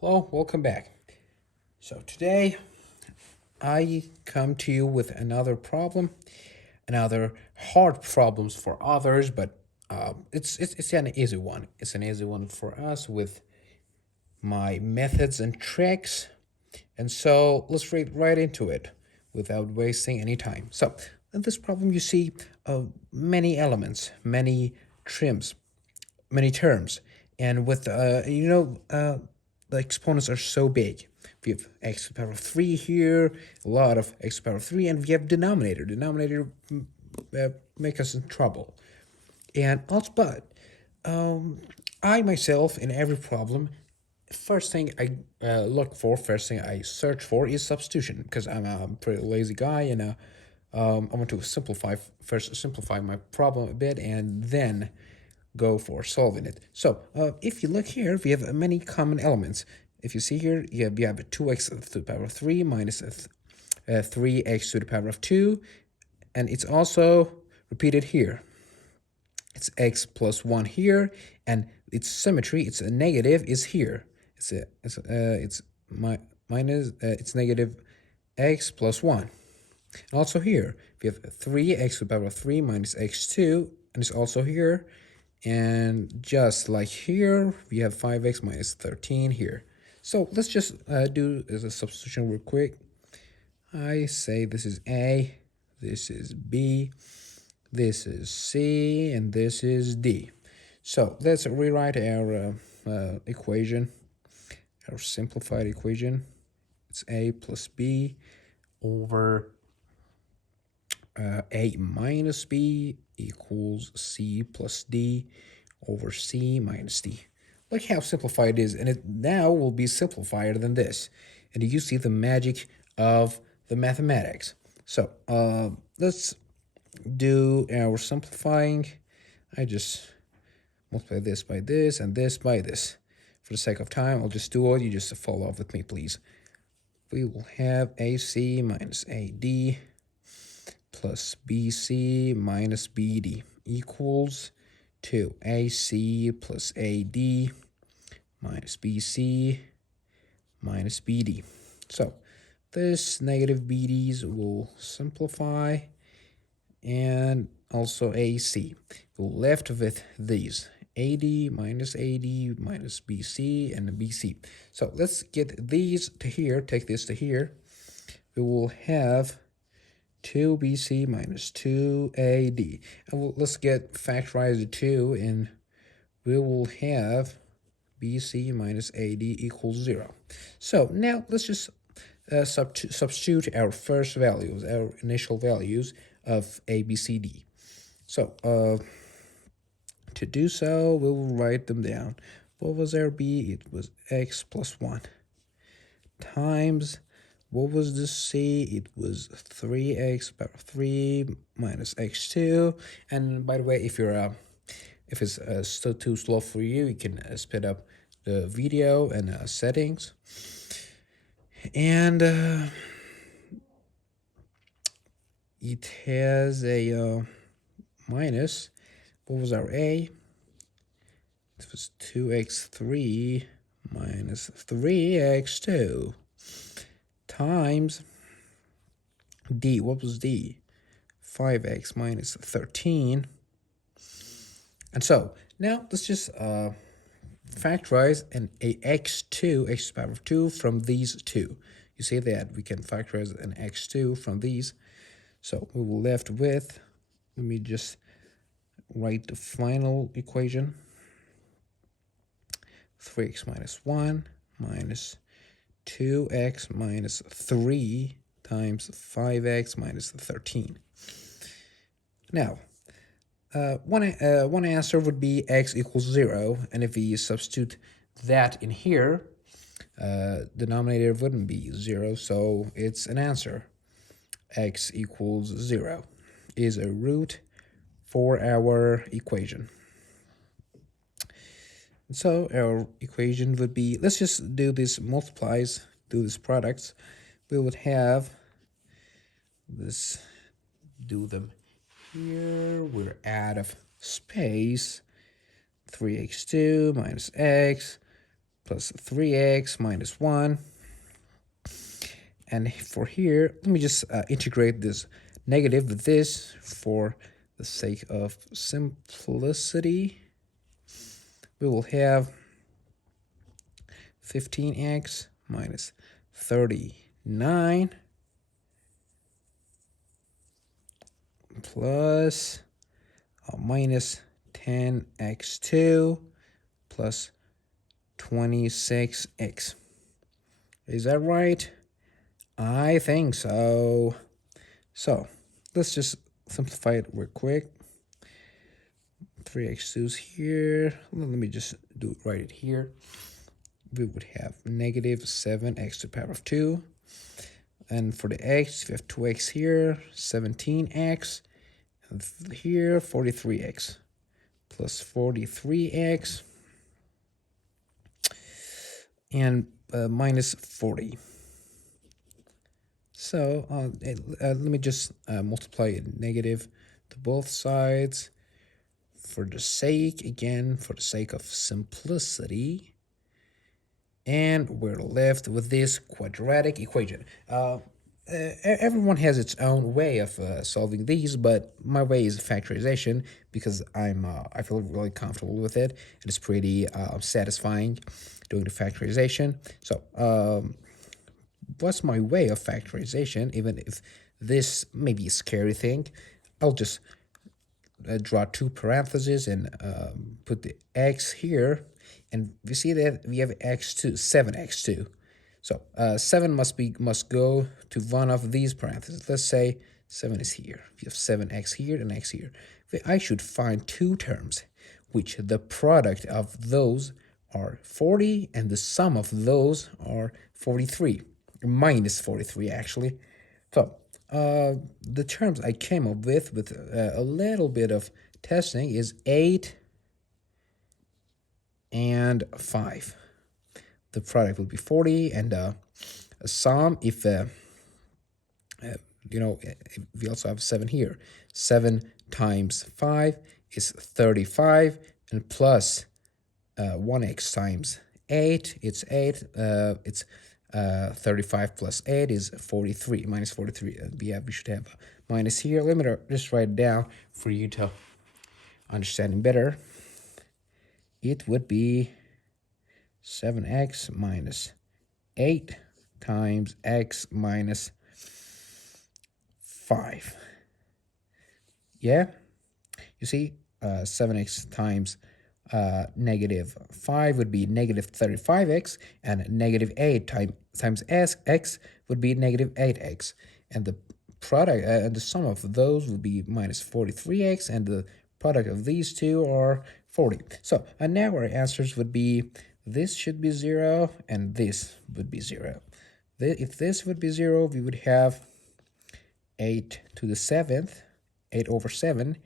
Hello, welcome back. So today I come to you with another problem, another hard problems for others, but it's an easy one. It's an easy one for us with my methods and tricks. And so let's read right into it without wasting any time. So in this problem, you see many elements, many trims, many terms, and with the exponents are so big. We have x to the power of 3 here, a lot of x to the power of 3, and we have denominator. Denominator make us in trouble. And also, but I myself, in every problem, first thing I first thing I search for is substitution because I'm a pretty lazy guy and I want to simplify my problem a bit and then go for solving it. So if you look here, we have many common elements. If you see here, you have 2x to the power of 3 minus 3x to the power of 2, and it's also repeated here. It's x plus 1 here, and its symmetry, it's a negative, is here. It's negative x plus 1. And also here, we have 3x to the power of 3 minus x2, and it's also here. And just like here, we have 5x minus 13 here. So let's just do as a substitution real quick. I say this is A, this is B, this is C, and this is D. So let's rewrite our equation, our simplified equation. It's A plus B over A minus B equals C plus D over C minus D. Look how simplified it is, and it now will be simplified than this. And you see the magic of the mathematics. So let's do our simplifying. I just multiply this by this and this by this. For the sake of time, I'll just do it. You just follow up with me, please. We will have AC minus AD plus BC minus BD equals to AC plus AD minus BC minus BD. So this negative BDs will simplify, and also AC. We're left with these AD minus BC and BC. So let's get these to here, take this to here. We will have 2BC minus 2AD. And let's get factorize the 2, and we will have BC minus AD equals 0. So now let's just substitute our first values, our initial values of A, B, C, D. So to do so, we will write them down. What was our B? It was x plus 1 times, what was the C? It was 3x power 3 minus x2. And by the way, if it's still too slow for you, you can speed up the video and settings. And it has a minus. What was our A? It was 2x3 minus 3x2 times D. What was D? 5x minus 13. And so now let's just factorize an x2, x to the power of 2 from these two. You see that we can factorize an x2 from these. So we will left with, let me just write the final equation. 3x minus 1 minus 2x minus 3 times 5x minus 13. Now, one answer would be x equals 0, and if we substitute that in here, denominator wouldn't be 0, so it's an answer. X equals 0 is a root for our equation. So our equation would be, let's just do this multiplies, do this products. We would have this, do them here, we're out of space. 3x2 minus x plus 3x minus 1. And for here, let me just integrate this negative with this for the sake of simplicity. We will have 15x minus 39 plus minus 10x2 plus 26x. Is that right? I think so. So let's just simplify it real quick. 3x2's here. Let me just write it here. We would have negative 7x to the power of 2. And for the x, we have 2x here, 17x. And here, 43x. Plus 43x. And minus 40. So let me just multiply it negative to both sides. For the sake of simplicity. And we're left with this quadratic equation. Everyone has its own way of solving these, but my way is factorization because I feel really comfortable with it. And it's pretty satisfying doing the factorization. So what's my way of factorization? Even if this may be a scary thing, I'll just draw two parentheses and put the x here, and we see that we have x2, 7x2. So 7 must go to one of these parentheses. Let's say 7 is here. We have 7x here and x here. I should find two terms, which the product of those are 40, and the sum of those are 43, minus 43 actually. So the terms I came up with a little bit of testing is 8 and 5. The product will be 40, and a sum, if we also have 7 here. 7 times 5 is 35, and plus 1x times 8, it's 8. It's 35 plus 8 is 43, minus 43. Yeah, we should have a minus here. Let me just write it down for you to understand it better. It would be 7x minus 8 times x minus 5. Yeah? You see, 7x times negative 5 would be negative 35x, and negative 8 times x would be negative 8x. And the product and the sum of those would be minus 43x, and the product of these two are 40. So now our answers would be this should be 0, and this would be 0. If this would be 0, we would have 8 to the 7th, 8 over 7.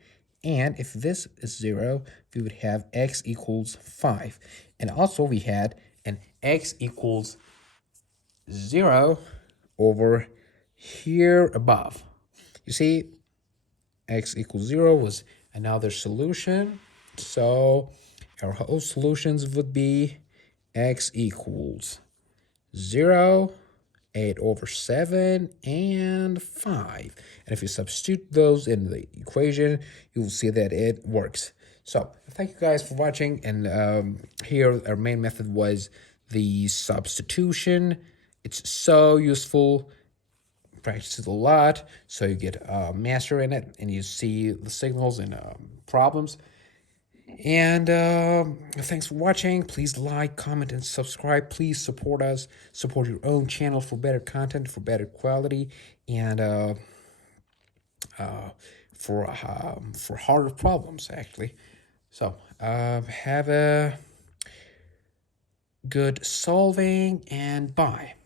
And if this is 0, we would have x equals 5. And also we had an x equals 0 over here above. You see, x equals 0 was another solution. So our whole solutions would be x equals 0, 8 over 7, and 5. And if you substitute those in the equation, you will see that it works. So thank you guys for watching. And here our main method was the substitution. It's so useful. Practice it a lot so you get master in it and you see the signals and problems. And thanks for watching. Please like, comment, and subscribe. Please support us. Support your own channel for better content, for better quality, and for harder problems, actually. So have a good solving, and bye.